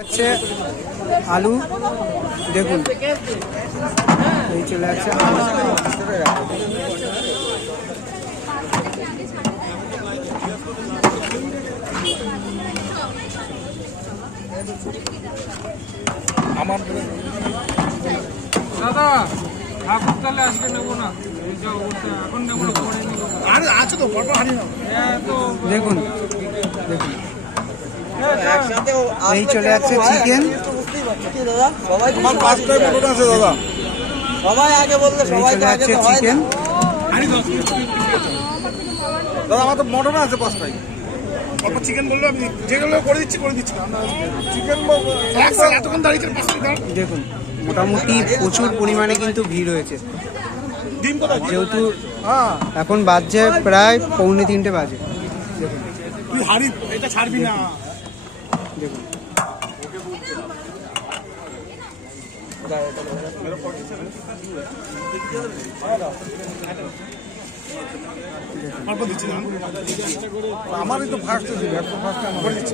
হচ্ছে আলু, দেখুন এই চলে যাচ্ছে আলু। আমার দাদা ঠাকুর তাহলে আজকে নেবো না, এখন নেবো না, পরে নেবো। আর আছে তো পরপর হারিয়ে নাও। দেখুন দেখুন এই চলে যাচ্ছে চিকেন। আমার পাঁচটায় মটন আছে দাদা। সবাই আগে বললে এই সবাই চলে যাচ্ছে চিকেন। দাদা আমার তো মটন আছে পাঁচটায়। অল্প চিকেন বললো আমি যেগুলো করে দিচ্ছি চিকেন এতক্ষণ দাঁড়িয়েছেন পাঁচটায় দাঁড়ান। দেখুন মোটামুটি প্রচুর পরিমাণে কিন্তু ভিড় হয়েছে, ডিম কোথায়? যেহেতু হ্যাঁ এখন বাজছে প্রায় 2:45 বাজে। দেখুন তুই হারি এটা ছাড়বি না। দেখুন অল্প দিচ্ছি না আমারই তো ফার্স্ট দিচ্ছি